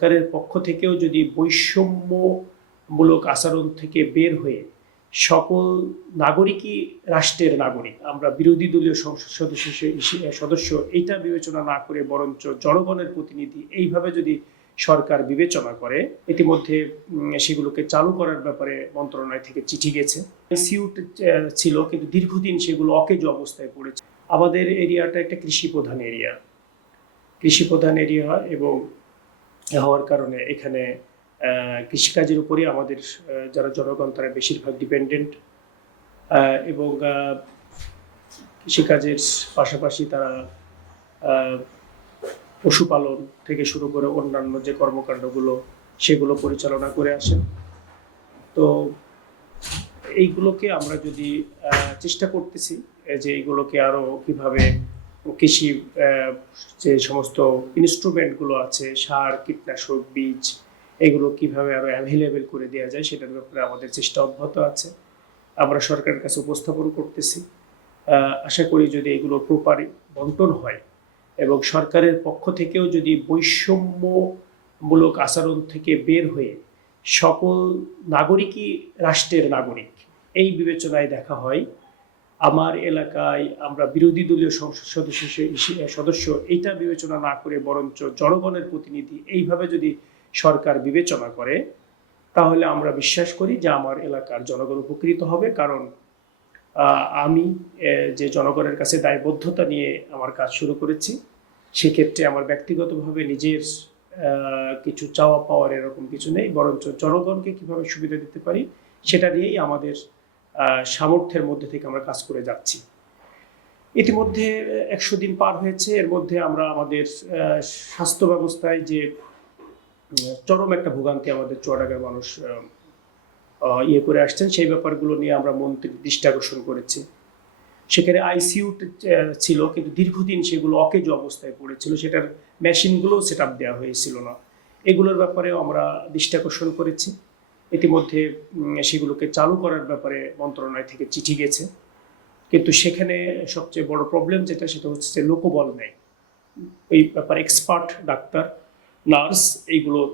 সরকারের পক্ষ থেকেও যদি বৈষম্যমূলক আচরণ থেকে বের হয়ে সকল নাগরিকই রাষ্ট্রের নাগরিক, আমরা বিরোধী দলীয় সংসদ সদস্য এইটা বিবেচনা না করে বরঞ্চ জনগণের প্রতিনিধি এইভাবে যদি সরকার বিবেচনা করে, ইতিমধ্যে সেগুলোকে চালু করার ব্যাপারে মন্ত্রণালয় থেকে চিঠি গেছে। আইসিইউ ছিল, কিন্তু দীর্ঘদিন সেগুলো অকেজো অবস্থায় পড়েছে। আমাদের এরিয়াটা একটা কৃষি প্রধান এরিয়া এবং হওয়ার কারণে এখানে কৃষিকাজের উপরে আমাদের যারা জনগণ তারা বেশিরভাগ ডিপেন্ডেন্ট, এবং কৃষিকাজের পাশাপাশি তারা পশুপালন থেকে শুরু করে অন্যান্য যে কর্মকাণ্ডগুলো সেগুলো পরিচালনা করে আসেন। তো এইগুলোকে আমরা যদি চেষ্টা করতেছি যে এইগুলোকে আরও কীভাবে কৃষি যে সমস্ত ইনস্ট্রুমেন্টগুলো আছে, সার, কীটনাশক, বীজ, এগুলো কিভাবে আরও অ্যাভেলেবেল করে দেওয়া যায় সেটার ব্যাপারে আমাদের চেষ্টা অব্যাহত আছে। আমরা সরকারের কাছে উপস্থাপন করতেছি। আশা করি যদি এগুলো প্রপার বন্টন হয় এবং সরকারের পক্ষ থেকেও যদি বৈষম্যমূলক আচরণ থেকে বের হয়ে সকল নাগরিকই রাষ্ট্রের নাগরিক এই বিবেচনায় দেখা হয়, আমার এলাকায় আমরা বিরোধী দলীয় সংসদ সদস্য এইটা বিবেচনা না করে বরঞ্চ জনগণের প্রতিনিধি এইভাবে যদি সরকার বিবেচনা করে, তাহলে আমরা বিশ্বাস করি যে আমার এলাকার জনগণ উপকৃত হবে। কারণ আমি যে জনগণের কাছে দায়বদ্ধতা নিয়ে আমার কাজ শুরু করেছি, সেক্ষেত্রে আমার ব্যক্তিগতভাবে নিজের কিছু চাওয়া পাওয়ার এরকম কিছু নেই, বরঞ্চ জনগণকে কিভাবে সুবিধা দিতে পারি সেটা নিয়েই আমাদের সামর্থ্যের মধ্যে থেকে আমরা কাজ করে যাচ্ছি। ইতিমধ্যে 100 দিন পার হয়েছে। এর মধ্যে আমরা আমাদের স্বাস্থ্য ব্যবস্থায় যে চরম একটা ভোগান্তি আমাদের চুয়াডাঙ্গার মানুষ করে আসছেন, সেই ব্যাপারগুলো নিয়ে আমরা মন্ত্রীর দৃষ্টি আকর্ষণ করেছি। সেখানে আইসিইউ ছিল, কিন্তু দীর্ঘদিন সেগুলো অকেজো অবস্থায় পড়েছিল, সেটার মেশিনগুলো সেট আপ দেওয়া হয়েছিল না। এগুলোর ব্যাপারেও আমরা দৃষ্টি আকর্ষণ করেছি। ইতিমধ্যে সেগুলোকে চালু করার ব্যাপারে মন্ত্রণালয় থেকে চিঠি গেছে, কিন্তু সেখানে সবচেয়ে বড় প্রবলেম সেটা হচ্ছে যে লোকবল নেই। এই ব্যাপারে এক্সপার্ট ডাক্তার, নার্স এইগুলোর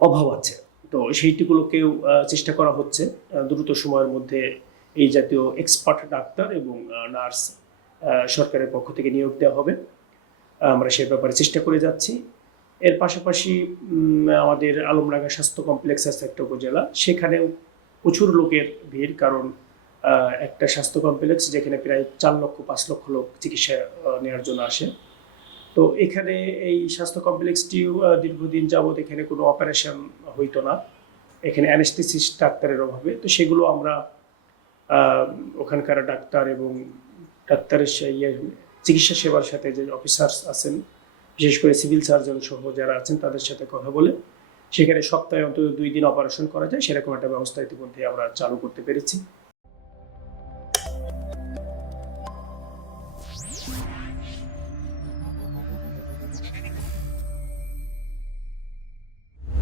অভাব আছে। তো সেইটিগুলোকেও চেষ্টা করা হচ্ছে দ্রুত সময়ের মধ্যে এই জাতীয় এক্সপার্ট ডাক্তার এবং নার্স সরকারের পক্ষ থেকে নিয়োগ দেওয়া হবে। আমরা সে ব্যাপারে চেষ্টা করে যাচ্ছি। এর পাশাপাশি আমাদের আলমডাঙ্গা স্বাস্থ্য কমপ্লেক্স আছে একটা উপজেলা, সেখানেও প্রচুর লোকের ভিড়। কারণ একটা স্বাস্থ্য কমপ্লেক্স যেখানে প্রায় 4 লক্ষ 5 লক্ষ লোক চিকিৎসা নেওয়ার জন্য আসে। তো এখানে এই স্বাস্থ্য কমপ্লেক্সটিও দীর্ঘদিন যাবৎ এখানে কোনো অপারেশন হইতো না, এখানে অ্যানেস্থেসিস্ট ডাক্তারের অভাবে। তো সেগুলো আমরা ওখানকার ডাক্তার এবং ডাক্তারের চিকিৎসা সেবার সাথে যে অফিসার্স আছেন, বিশেষ করে সিভিল সার্জন সহ যারা আছেন তাদের সাথে কথা বলে সেখানে সপ্তাহে অন্তত 2 দিন অপারেশন করা যায় সেরকম একটা ব্যবস্থা ইতিমধ্যে আমরা চালু করতে পেরেছি।